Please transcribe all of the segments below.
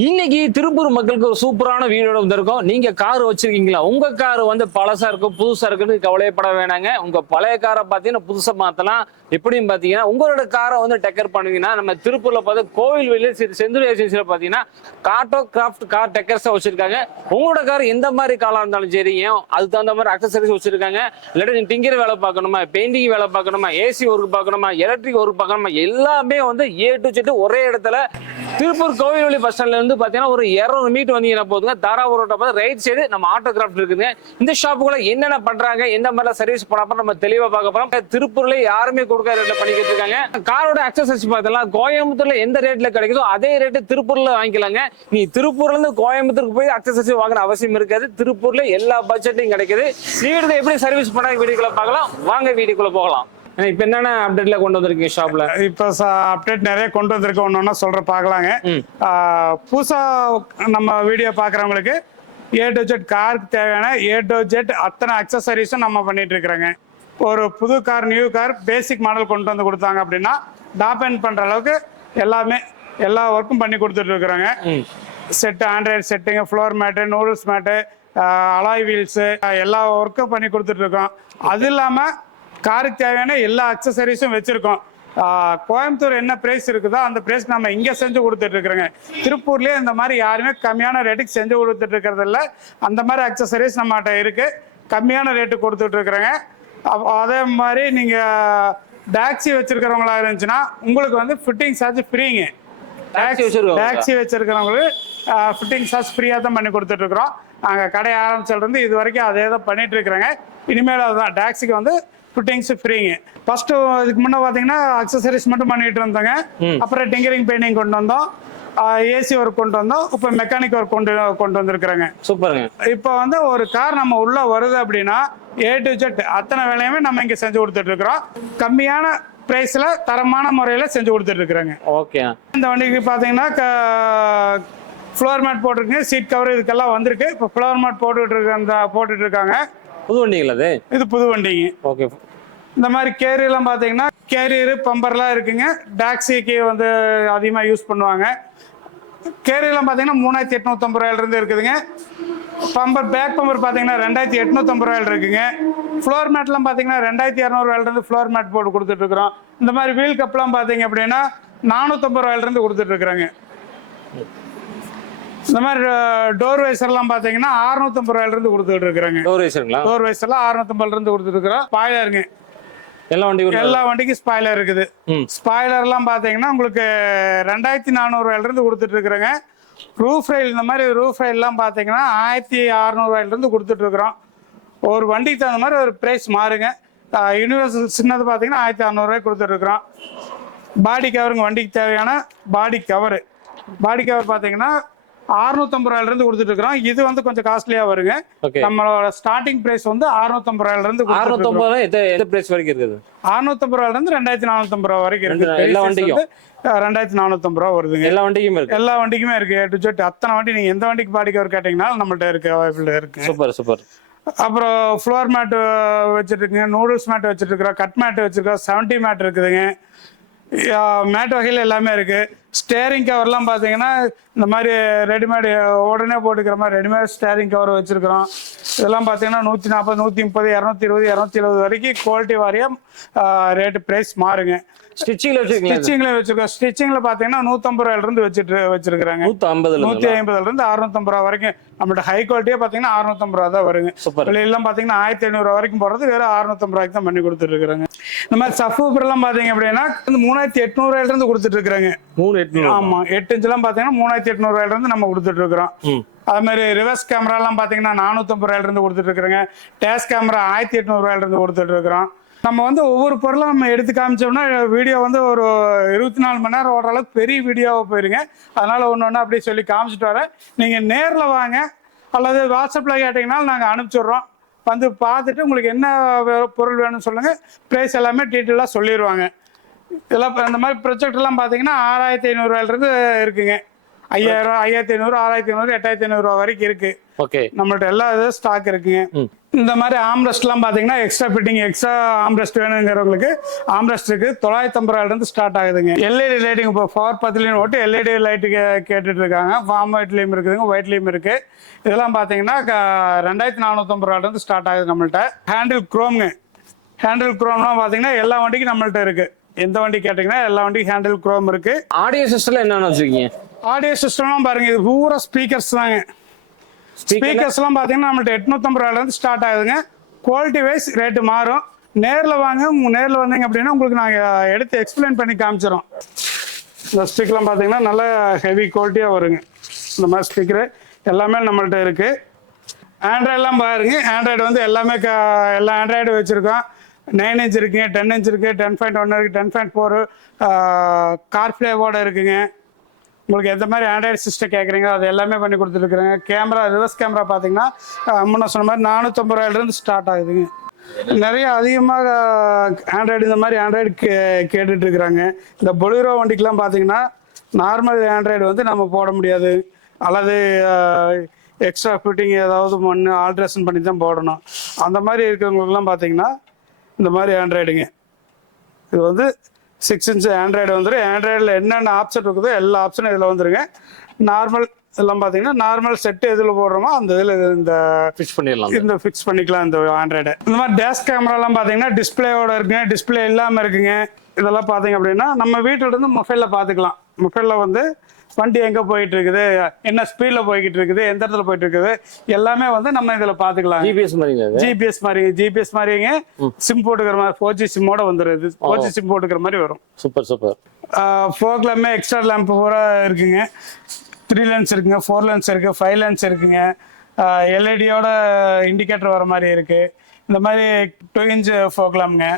இன்னைக்கு திருப்பூர் மக்களுக்கு ஒரு சூப்பரான வீடியோட வந்திருக்கோம். நீங்க கார் வச்சிருக்கீங்களா? உங்க கார் வந்து பழசா இருக்கும் புதுசா இருக்குன்னு கவலைப்பட வேணாங்க. உங்க பழைய காரை பார்த்தீங்கன்னா புதுசா மாத்தலாம். எப்படின்னு பாத்தீங்கன்னா உங்களோட காரை வந்து டெக்கர் பண்ணுவீங்கன்னா நம்ம திருப்பூர்ல பார்த்து கோவில்வெளியில செந்தூர் ஏஜென்சியில பாத்தீங்கன்னா காட்டோ கிராஃப்ட் கார் டெக்கர்ஸா வச்சிருக்காங்க. உங்களோட கார் எந்த மாதிரி காலா இருந்தாலும் சரி, ஏன் அதுக்கு தகுந்த மாதிரி அக்சசரிஸ் வச்சிருக்காங்க. இல்லாட்டி நீங்க டிங்கர் வேலை பார்க்கணுமா, பெயிண்டிங் வேலை பார்க்கணுமா, ஏசி ஒர்க் பார்க்கணுமா, எலக்ட்ரிக் ஒர்க் பார்க்கணுமா, எல்லாமே வந்து ஏ டு செட் ஒரே இடத்துல திருப்பூர் கோவில்வெளி பஸ் ஸ்டாண்ட்ல இருந்து பாத்தீங்கன்னா ஒரு 200 மீட்டர் வந்தீங்கன்னா போதுங்க. தாராபுரம் ரோட்டை பார்த்து ரைட் சைடு நம்ம ஆட்டோகிராஃப்ட் இருக்குங்க. இந்த ஷாப்புக்குள்ள என்னென்ன பண்றாங்க, எந்த மாதிரி சர்வீஸ் பண்ண நம்ம தெளிவா பார்க்க போறோம். திருப்பூர்ல யாருமே கொடுக்காத ரேட்ல பண்ணிக்கிட்டு இருக்காங்க. காரோட அக்சசரிஸ் பார்த்தலாம் கோயம்புத்தூர்ல எந்த ரேட்ல கிடைக்குதோ அதே ரேட்டு திருப்பூர்ல வாங்கிக்கலாங்க. நீ திருப்பூர்ல இருந்து கோயம்புத்தூருக்கு போய் அக்சசரிஸ் வாங்குற அவசியம் இருக்காது. திருப்பூர்ல எல்லா பட்ஜெட்லையும் கிடைக்குது. நீங்க எப்படி சர்வீஸ் பண்ண வீடியோக்குள்ள பார்க்கலாம். வாங்க வீடியோக்குள்ள போகலாம். இப்ப என்னென்ன அப்டேட்ல கொண்டு வந்திருக்கீங்க ஷாப்ல? இப்ப அப்டேட் நிறைய கொண்டு வந்திருக்க ஒன்னொன்னா சொல்ற பாக்கலாங்க. புதுசா நம்ம வீடியோ பாக்குறவங்களுக்கு ஏ டு ஜெட் காருக்கு தேவையான ஏ டு ஜெட் அத்தனை அக்சசரிஸும் நம்ம பண்ணிட்டு இருக்கிறோங்க. ஒரு புது car new car basic model கொண்டு வந்து கொடுத்தாங்க அப்படின்னா டாக்குமெண்ட் பண்ற அளவுக்கு எல்லாமே எல்லா ஒர்க்கும் பண்ணி கொடுத்துட்டு இருக்கிறாங்க. செட்டு ஆண்ட்ராய்டு செட்டுங்க, floor mat, noodles mat, alloy wheels எல்லா ஒர்க்கும் பண்ணி கொடுத்துட்டு இருக்கோம். அது இல்லாம காருக்கு தேவையான எல்லா அக்சசரிஸும் வச்சிருக்கோம். கோயம்புத்தூர் என்ன பிரைஸ் இருக்குதோ அந்த பிரைஸ் நம்ம இங்கே செஞ்சு கொடுத்துட்டு இருக்கிறோங்க. திருப்பூர்லேயே இந்த மாதிரி யாருமே கம்மியான ரேட்டுக்கு செஞ்சு கொடுத்துட்டு இருக்கிறது இல்லை. அந்த மாதிரி அக்சசரிஸ் நம்மகிட்ட இருக்கு, கம்மியான ரேட்டு கொடுத்துட்டு இருக்கிறோங்க. அதே மாதிரி நீங்கள் டாக்ஸி வச்சிருக்கிறவங்களா இருந்துச்சுன்னா உங்களுக்கு வந்து ஃபிட்டிங் சார்ஜ் ஃப்ரீங்க. டாக்ஸி வச்சிருக்கிறவங்களுக்கு ஃபிட்டிங் சார்ஜ் ஃப்ரீயாக தான் பண்ணி கொடுத்துட்டு இருக்கிறோம். நாங்கள் கடை ஆரம்பிச்சிலிருந்து இது வரைக்கும் அதே தான் பண்ணிட்டு இருக்கிறோங்க. இனிமேல் அதுதான் டாக்ஸிக்கு வந்து ஃபிட்டிங்ஸ் ஃப்ரீங்க. ஃபர்ஸ்ட் இதுக்கு முன்னே பார்த்தீங்கன்னா அக்சசரிஸ் மட்டும் பண்ணிட்டு இருந்தாங்க. அப்புறம் டிங்கரிங் பெயிண்டிங் கொண்டு வந்தோம், ஏசி ஒர்க் கொண்டு வந்தோம், இப்போ மெக்கானிக் ஒர்க் கொண்டு வந்திருக்கிறாங்க. சூப்பருங்க. இப்போ வந்து ஒரு கார் நம்ம உள்ள வருது அப்படின்னா ஏ டு ஜெட் அத்தனை வேலையுமே நம்ம இங்கே செஞ்சு கொடுத்துட்டு இருக்கிறோம். கம்மியான பிரைஸ்ல தரமான முறையில் செஞ்சு கொடுத்துட்டு இருக்கிறாங்க. ஓகே. இந்த வண்டிக்கு பார்த்தீங்கன்னா ஃப்ளோர் மேட் போட்டிருக்குங்க, சீட் கவர் இதுக்கெல்லாம் வந்திருக்கு. இப்போ ஃப்ளோர் மேட் போட்டுட்டு இருக்காங்க. புது வண்டிங்களா இது? இது புது வண்டிங்க. ஓகே. இந்த மாதிரி கேரியர்லாம் பார்த்தீங்கன்னா கேரியரு பம்பர்லாம் இருக்குங்க. டாக்ஸிக்கு வந்து அதிகமாக யூஸ் பண்ணுவாங்க. கேரியர்லாம் பார்த்தீங்கன்னா 3850 ரூபாயிலிருந்து இருக்குதுங்க. பம்பர் பேக் பம்பர் பார்த்தீங்கன்னா 2850 ரூபாயில் இருக்குங்க. ஃப்ளோர் மேட்லாம் பார்த்தீங்கன்னா 2200 ரூபாயிலிருந்து ஃப்ளோர் மேட் போட்டு கொடுத்துட்டு இருக்கிறோம். இந்த மாதிரி வீல் கப்லாம் பார்த்தீங்க அப்படின்னா 450 ரூபாயிலிருந்து கொடுத்துட்டு இருக்கிறாங்க. இந்த மாதிரி டோர் வைசர்லாம் பாத்தீங்கன்னா 650 ரூபாயிலிருந்து கொடுத்துட்டு இருக்காங்க. டோர் வைசர்லாம் 650 இருந்து கொடுத்துட்டு இருக்கிறோம். ஸ்பாய்லருங்க எல்லா வண்டிக்கும் ஸ்பாய்லர் இருக்குது. ஸ்பாய்லர்லாம் பாத்தீங்கன்னா உங்களுக்கு 2400 ரூபாயிலிருந்து கொடுத்துட்டு இருக்கிறாங்க. ரூஃப் ரைல் இந்த மாதிரி ரூஃப் ரைல்லாம் பாத்தீங்கன்னா 1600 ரூபாயிலிருந்து கொடுத்துட்டு இருக்கிறோம். ஒரு வண்டிக்கு தகுந்த மாதிரி ஒரு பிரைஸ் மாறுங்க. யூனிவர்சல் சின்னது பாத்தீங்கன்னா 1600 ரூபாய் கொடுத்துட்டு இருக்கிறோம். பாடி கவருங்க, வண்டிக்கு தேவையான பாடி கவர் பாத்தீங்கன்னா 650 ரூபாயிலிருந்து கொடுத்துட்டு இருக்கிறோம். இது வந்து கொஞ்சம் காஸ்ட்லியா வருங்க. நம்மளோட ஸ்டார்டிங் பிரைஸ் வந்து 650 ரூபாயிலிருந்து 650 பிரைஸ் வரைக்கும் இருக்குது. 650 ரூபாயிலிருந்து 2450 ரூபாய் வரைக்கும் இருக்கு. எல்லா வண்டிக்கும் 2450 ரூபா வருதுங்க. எல்லா வண்டிக்குமே இருக்கு. ஏ டு ஜெட் அத்தனை வண்டி நீங்க எந்த வண்டிக்கு பாடி கவர் கேட்டீங்கன்னா நம்மள்ட்ட இருக்கு. சூப்பர். அப்புறம் ஃப்ளோர் மேட் வச்சுட்டு இருக்குங்க, நூடுல்ஸ் மேட் வச்சுட்டு இருக்கிறோம், கட் மேட் வச்சிருக்கோம், 70 மேட் இருக்குதுங்க. மேட் வகையில் எல்லாமே இருக்கு. ஸ்டேரிங் கவர்லாம் பார்த்தீங்கன்னா இந்த மாதிரி ரெடிமேட் உடனே போட்டுக்கிற மாதிரி ரெடிமேட் ஸ்டேரிங் கவர் வச்சிருக்கிறோம். இதெல்லாம் பார்த்தீங்கன்னா 140, 130, 220, 270 வரைக்கும் குவாலிட்டி வாரியம் ரேட்டு பிரைஸ் மாறுங்க. ஸ்டிச்சிங்ல வச்சிருக்கோம். ஸ்டிச்சிங்ல பாத்தீங்கன்னா 150 ரூபாயிலிருந்து வச்சிருக்காங்க. 150 இருந்து 650 ரூபாய் வரைக்கும். நம்மளோட ஹை குவாலிட்டியா பாத்தீங்கன்னா 650 ரூபாய் தான் வருங்க. வெளியெல்லாம் பாத்தீங்கன்னா 1500 ரூபாய் வரைக்கும் போறது வெறும் 650 ரூபாய்க்கு தான் பண்ணி கொடுத்துட்டு இருக்காங்க. இந்த மாதிரி சஃப்வூஃபர் எல்லாம் பாத்தீங்க அப்படின்னா 3800 ரூபாயிலிருந்து கொடுத்துட்டு இருக்காங்க. 3800. ஆமா, 8 இன்ச் எல்லாம் பாத்தீங்கன்னா 3800 ரூபாயிலிருந்து நம்ம கொடுத்துட்டு இருக்கிறோம். அது மாதிரி ரிவர்ஸ் கேமரா எல்லாம் பாத்தீங்கன்னா 450 ரூபாயிலிருந்து கொடுத்துட்டு இருக்காங்க. டேஷ் கேமரா 1800 ரூபாயிலிருந்து கொடுத்துட்டு இருக்கிறோம். நம்ம வந்து ஒவ்வொரு பொருளும் நம்ம எடுத்து காமிச்சோம்னா வீடியோ வந்து ஒரு 24 மணி நேரம் ஓடுற அளவுக்கு பெரிய வீடியோவாக போயிருங்க. அதனால ஒன்று அப்படியே சொல்லி காமிச்சிட்டு வரேன். நீங்கள் நேரில் வாங்க அல்லது வாட்ஸ்அப்பில் கேட்டிங்கனாலும் நாங்கள் அனுப்பிச்சிடுறோம். வந்து பார்த்துட்டு உங்களுக்கு என்ன பொருள் வேணும்னு சொல்லுங்கள். ப்ரைஸ் எல்லாமே டீட்டெயிலாக சொல்லிடுவாங்க. இதெல்லாம் இந்த மாதிரி ப்ரொஜெக்ட் எல்லாம் பார்த்தீங்கன்னா 6500 ரூபாயிலிருந்து இருக்குங்க. 5000, 5500, 6500, 8500 ரூபா வரைக்கும் இருக்கு. ஓகே. நம்மள்ட்ட எல்லா இதுவும் ஸ்டாக் இருக்குங்க. இந்த மாதிரி ஆம்ரெஸ்ட்லாம் பார்த்தீங்கன்னா எக்ஸ்ட்ரா ஃபிட்டிங், எக்ஸ்ட்ரா ஆம்ரெஸ்ட் வேணுங்கிறவங்களுக்கு ஆம்ரெஸ்ட் இருக்கு. 950 ரூபாயிலிருந்து ஸ்டார்ட் ஆகுதுங்க. எல்இடி லைட்டிங் இப்போ 410 ஓட்டு எல்இடி லைட்டு கேட்டுட்டு இருக்காங்க. ஃபார்ம் ஒயிட்லேயும் இருக்குதுங்க, ஒயிட்லேயும் இருக்கு. இதெல்லாம் பார்த்தீங்கன்னா 2450 ரூபாயிலிருந்து ஸ்டார்ட் ஆகுது நம்மள்ட்ட. ஹேண்டில் குரோம்ங்க. ஹேண்டில் குரோம்லாம் பார்த்தீங்கன்னா எல்லா வண்டிக்கும் நம்மள்ட்ட இருக்கு. எந்த வண்டி கேட்டீங்கன்னா எல்லா வண்டிக்கும் ஹேண்டில் குரோம் இருக்கு. ஆடியோ சிஸ்டம்ல என்னென்ன வச்சிருக்கீங்க? ஆடியோ சிஸ்டம்லாம் பாருங்க, இது பூரா ஸ்பீக்கர்ஸ் தாங்க. ஸ்பீக்கர்ஸ்லாம் பார்த்தீங்கன்னா நம்மள்ட்ட 850 ரூபாயிலிருந்து ஸ்டார்ட் ஆகுதுங்க. குவாலிட்டி வைஸ் ரேட்டு மாறும். நேரில் வாங்க, நேரில் வந்தீங்க அப்படின்னா உங்களுக்கு நாங்கள் எடுத்து எக்ஸ்பிளைன் பண்ணி காமிச்சிடும். இந்த ஸ்பீக்கர்லாம் பார்த்தீங்கன்னா நல்ல ஹெவி குவாலிட்டியாக வருங்க. இந்த மாதிரி ஸ்பீக்கரு எல்லாமே நம்மள்ட்ட இருக்குது. ஆண்ட்ராய்டெலாம் பாருங்க, ஆண்ட்ராய்டு வந்து எல்லாமே எல்லா ஆண்ட்ராய்டும் வச்சுருக்கோம். 9 இன்ச் இருக்குங்க, 10 இன்ச் இருக்குது, 10.1 இருக்குது, 10.4 கார்ப்ளேவோட இருக்குங்க. உங்களுக்கு எந்த மாதிரி ஆண்ட்ராய்டு சிஸ்டம் கேட்குறீங்க அது எல்லாமே பண்ணி கொடுத்துருக்குறேங்க. கேமரா, ரிவர்ஸ் கேமரா பார்த்தீங்கன்னா முன்ன சொன்ன மாதிரி 450 ரூபாயிலிருந்து ஸ்டார்ட் ஆகுதுங்க. நிறைய அதிகமாக ஆண்ட்ராய்டு இந்த மாதிரி ஆண்ட்ராய்டு கேட்டுட்டு இருக்கிறாங்க. இந்த பொலிரோ வண்டிக்கெலாம் பார்த்தீங்கன்னா நார்மல் ஆண்ட்ராய்டு வந்து நம்ம போட முடியாது, அல்லது எக்ஸ்ட்ரா ஃபிட்டிங் ஏதாவது ஒன்று ஆல்ட்ரேஷன் பண்ணி தான் போடணும். அந்த மாதிரி இருக்கிறவங்களுக்குலாம் பார்த்தீங்கன்னா இந்த மாதிரி ஆண்ட்ராய்டுங்க. இது வந்து 6 இன்ச் ஆண்ட்ராய்டு வந்துடும். ஆண்ட்ராய்டில் என்னென்ன ஆப்ஷன் இருக்குதோ எல்லா ஆப்ஷனும் இதில் வந்துருங்க. நார்மல் எல்லாம் பார்த்தீங்கன்னா நார்மல் செட்டு எதில் போடுறோமோ அந்த இதில் இந்த ஃபிக்ஸ் பண்ணிடலாம். இந்த ஃபிக்ஸ் பண்ணிக்கலாம் இந்த ஆண்ட்ராய்டு. இந்த மாதிரி டேஷ் கேமராலாம் பார்த்தீங்கன்னா டிஸ்பிளேயோட இருக்குங்க, டிஸ்பிளே இல்லாமல் இருக்குங்க. இதெல்லாம் பார்த்தீங்க அப்படின்னா நம்ம வீட்டில் இருந்து மொபைலில் பார்த்துக்கலாம். மொபைலில் வந்து வண்டி எங்கே போயிட்டு இருக்குது, என்ன ஸ்பீடில் போய்கிட்டு இருக்குது, எந்த இடத்துல போயிட்டு இருக்குது எல்லாமே வந்து நம்ம இதில் பார்த்துக்கலாம். ஜிபிஎஸ் மாதிரி ஜிபிஎஸ் மாதிரிங்க. சிம் போட்டுக்கிற மாதிரி 4G சிம்மோட வந்துடுது. 4G சிம் போட்டுக்கிற மாதிரி வரும். Super super. ஃபோக்லாமே எக்ஸ்ட்ரா லேம்ப் பூரா இருக்குங்க. 3 லென்ஸ் இருக்குங்க, 4 லென்ஸ் இருக்குது, 5 லென்ஸ் இருக்குங்க. எல்இடியோட இண்டிகேட்டர் வர மாதிரி இருக்குது. இந்த மாதிரி 2 இன்ச் ஃபோக்லாமுங்க.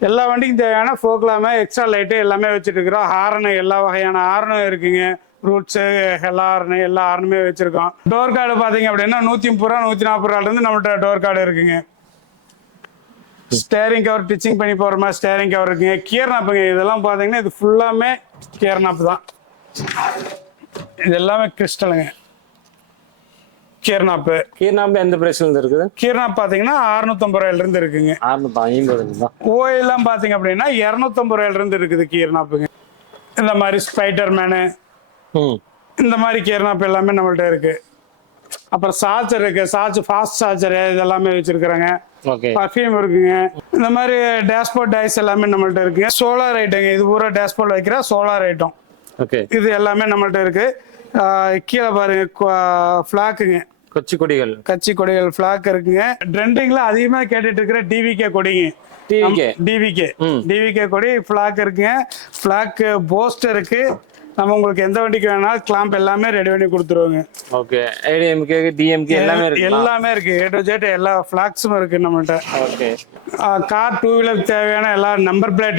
எல்லா வண்டிக்கும் தேவையான ஃபோக்லாமே எக்ஸ்ட்ரா லைட்டு எல்லாமே வச்சுட்டு இருக்கிறோம். ஹார்னு எல்லா வகையான ஹார்னும் இருக்குங்க. ரூட்ஸு எல்லா ஹார்னுமே வச்சுருக்கோம். டோர் கார்டு பார்த்தீங்க அப்படின்னா 130 ரூபா 140 ரூபாயிலேருந்து நம்மள்ட்ட டோர் கார்டு இருக்குங்க. ஸ்டேரிங் கவர் டிச்சிங் பண்ணி போகிற மாதிரி ஸ்டேரிங் கவர் இருக்குங்க. கியர் நாப்புங்க. இதெல்லாம் பார்த்தீங்கன்னா இது ஃபுல்லாமே கியர் நாப்பு தான். இது எல்லாமே கிறிஸ்டலுங்க. கியர் நாப்பு எந்த பிரைஸ்ல இருக்குது? கியர் நாப் பார்த்தீங்கன்னா 650 ரூபாயிலிருந்து இருக்குங்க. 650 ஓயெல்லாம் பார்த்தீங்க அப்படின்னா 250 ரூபாயிலிருந்து இருக்குது கியர் நாப்புங்க. இந்த மாதிரி ஸ்பைடர் மேனு இந்த மாதிரி கியர் நாப் எல்லாமே நம்மள்ட்ட இருக்கு. அப்புறம் சார்ஜர் இருக்கு, ஃபாஸ்ட் சார்ஜர் இதெல்லாமே வச்சிருக்கிறாங்க. பர்ஃபியூம் இருக்குங்க. இந்த மாதிரி டேஷ்போர்ட் டைஸ் எல்லாமே நம்மள்ட்ட இருக்குங்க. சோலார் ஐட்டங்க. இது பூரா டேஷ்போர்ட் வைக்கிற சோலார் ஐட்டம். இது எல்லாமே நம்மள்ட்ட இருக்கு. கீழே பாருங்க ஃபிளாக்குங்க, கட்சி கொடிகள் ஃபிளாக் இருக்குங்க. ட்ரெண்டிங்ல அதிகமா கேட்டுட்டு இருக்கிற டிவிகே கொடிங்க. டிவிகே கொடி ஃபிளாக் இருக்குங்க. ஃபிளாக் போஸ்டர் இருக்கு. நம்ம உங்களுக்கு எந்த வண்டிக்கு வேணாலும் கிளாம்ப் எல்லாமே ரெடி பண்ணி கொடுத்துருவோங்க. ஓகே. ஏடிஎம்கே, டிஎம்கே எல்லாமே இருக்கு. எல்லாமே இருக்கு. A to Z எல்லா ஃபிளாக்ஸும் இருக்கு நம்மள்ட்ட. ஓகே. கார் 2 வீலர் தேவையான எல்லா நம்பர் பிளேட்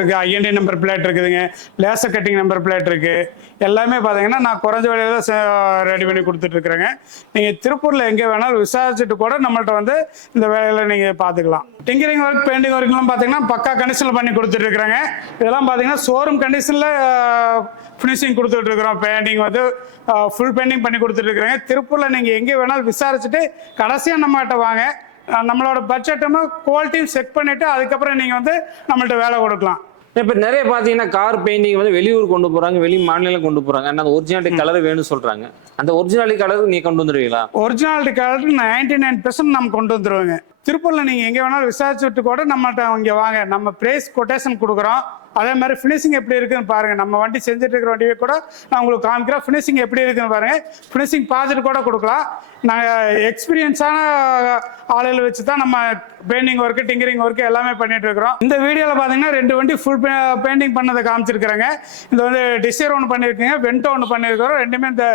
இருக்கு. IND நம்பர் பிளேட் இருக்குதுங்க. லேசர் கட்டிங் நம்பர் பிளேட் இருக்கு. எல்லாமே பார்த்தீங்கன்னா நான் குறைஞ்ச விலையில தான் ரெடி பண்ணி கொடுத்துட்டு இருக்கிறேங்க. நீங்கள் திருப்பூரில் எங்கே வேணாலும் விசாரிச்சுட்டு கூட நம்மள்ட்ட வந்து இந்த வேலையில் நீங்கள் பார்த்துக்கலாம். டிங்கரிங் ஒர்க், பெயிண்டிங் ஒர்க்லாம் பார்த்தீங்கன்னா பக்கா கண்டிஷனில் பண்ணி கொடுத்துட்டு இருக்கிறாங்க. இதெல்லாம் பார்த்தீங்கன்னா ஷோரூம் கண்டிஷனில் ஃபினிஷிங் கொடுத்துட்டு இருக்கிறோம். பெயிண்டிங் வந்து ஃபுல் பெயிண்டிங் பண்ணி கொடுத்துட்டு இருக்கிறாங்க. திருப்பூரில் நீங்கள் எங்கே வேணாலும் விசாரிச்சுட்டு கடைசியாக நம்மகிட்ட வாங்க. நம்மளோட பட்ஜெட்டும் குவாலிட்டியும் செக் பண்ணிவிட்டு அதுக்கப்புறம் நீங்கள் வந்து நம்மள்ட்ட வேலை கொடுக்கலாம். இப்போ நிறைய பார்த்தீங்கன்னா கார் பெயிண்டிங் வந்து வெளியூர் கொண்டு போகிறாங்க, வெளி மாநிலம் கொண்டு போகிறாங்க. அந்த ஒரிஜினாலிட்டி கலர் வேணும்னு சொல்கிறாங்க. அந்த ஒரிஜினாலிட்டி கலருக்கு நீ கொண்டு வந்துடுவீங்களா? ஒரிஜினாலிட்டி கலருக்கு 99% நம்ம கொண்டு வந்துடுவோங்க. திருப்பூரில் நீங்கள் எங்கே வேணாலும் விசாரிச்சுட்டு கூட நம்மகிட்ட இங்கே வாங்க. நம்ம ப்ரைஸ் கொட்டேஷன் கொடுக்குறோம். அதே மாதிரி ஃபினிஷிங் எப்படி இருக்குன்னு பாருங்கள். நம்ம வண்டி செஞ்சுட்டு இருக்கிற வண்டியை கூட நான் உங்களுக்கு காமிக்கிறேன். ஃபினிஷிங் எப்படி இருக்குன்னு பாருங்கள். ஃபினிஷிங் பார்த்துட்டு கூட கொடுக்கலாம். நாங்கள் எக்ஸ்பீரியன்ஸான ஆளுகளை வச்சு தான் நம்ம பெயிண்டிங் ஒர்க்கு, டிங்கரிங் ஒர்க்கு எல்லாமே பண்ணிட்டு இருக்கிறோம். இந்த வீடியோவில் பார்த்தீங்கன்னா 2 வண்டி ஃபுல் பெயிண்டிங் பண்ணதை காமிச்சிருக்கிறேங்க. இந்த வந்து டிசைர் ஒன்று பண்ணியிருக்கீங்க, வெண்டோ ஒன்று பண்ணியிருக்கிறோம். ரெண்டுமே இந்த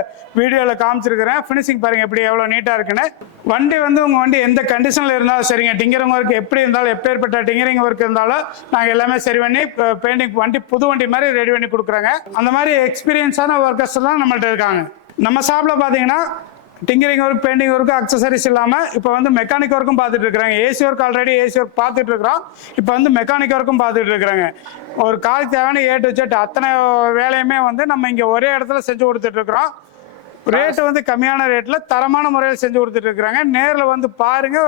வீடியோவில் காமிச்சிருக்கிறேன். ஃபினிஷிங் பாருங்கள் எப்படி எவ்வளோ நீட்டாக இருக்குன்னு. வண்டி வந்து உங்கள் வண்டி எந்த கண்டிஷனில் இருந்தாலும் சரிங்க, டிங்கரிங் ஒர்க் எப்படி இருந்தாலும், எப்பேற்பட்ட டிங்கரிங் ஒர்க் இருந்தாலும் நாங்கள் எல்லாமே சரி பண்ணி பெயிண்டிங் வண்டி புது வண்டி மாதிரி ரெடி பண்ணி கொடுக்குறாங்க. அந்த மாதிரி எக்ஸ்பீரியன்ஸான ஒர்க்கர்ஸ் எல்லாம் நம்மள்ட்ட இருக்காங்க. நம்ம ஷாப்பில் பார்த்தீங்கன்னா tinkering work, painting work, accessories இல்லாமல் இப்போ வந்து மெக்கானிக் ஒர்க்கும் பார்த்துட்டு இருக்கிறாங்க. AC work already AC work பார்த்துட்டு இருக்கிறோம். இப்போ வந்து மெக்கானிக் ஒர்க்கும் பார்த்துட்டு இருக்கிறாங்க. ஒரு காருக்கு தேவையான A to Z அத்தனை வேலையுமே வந்து நம்ம இங்கே ஒரே இடத்துல செஞ்சு கொடுத்துட்டு இருக்கிறோம். ரேட்டு வந்து கம்மியான ரேட்டில் தரமான முறையில் செஞ்சு கொடுத்துட்டு இருக்கிறாங்க. நேரில் வந்து பாருங்க.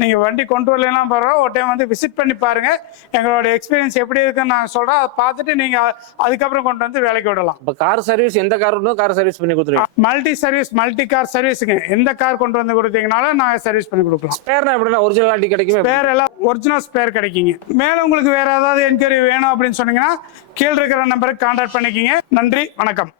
நீங்கள் வண்டி கொண்டு வரலாம் பரவாயில்ல, ஒரு டைம் வந்து விசிட் பண்ணி பாருங்க. எங்களோட எக்ஸ்பீரியன்ஸ் எப்படி இருக்குன்னு நான் சொல்கிறேன். அதை பார்த்துட்டு நீங்கள் அதுக்கப்புறம் கொண்டு வந்து வேலைக்கு விடலாம். இப்போ கார் சர்வீஸ் எந்த கார் கார் சர்வீஸ் பண்ணி கொடுத்துருவீங்க? மல்டி சர்வீஸ், மல்டி கார் சர்வீஸுங்க. எந்த கார் கொண்டு வந்து கொடுத்தீங்கனாலும் நாங்கள் சர்வீஸ் பண்ணி கொடுக்கலாம். ஸ்பேர்னா எப்படின்னா ஒரிஜினாலிட்டி கிடைக்குமே? ஸ்பேர் எல்லாம் ஒரிஜினல் ஸ்பேர் கிடைக்குங்க. மேலும் உங்களுக்கு வேற ஏதாவது என்கொயரி வேணும் அப்படின்னு சொன்னீங்கன்னா கீழே இருக்கிற நம்பருக்கு கான்டாக்ட் பண்ணிக்கிங்க. நன்றி, வணக்கம்.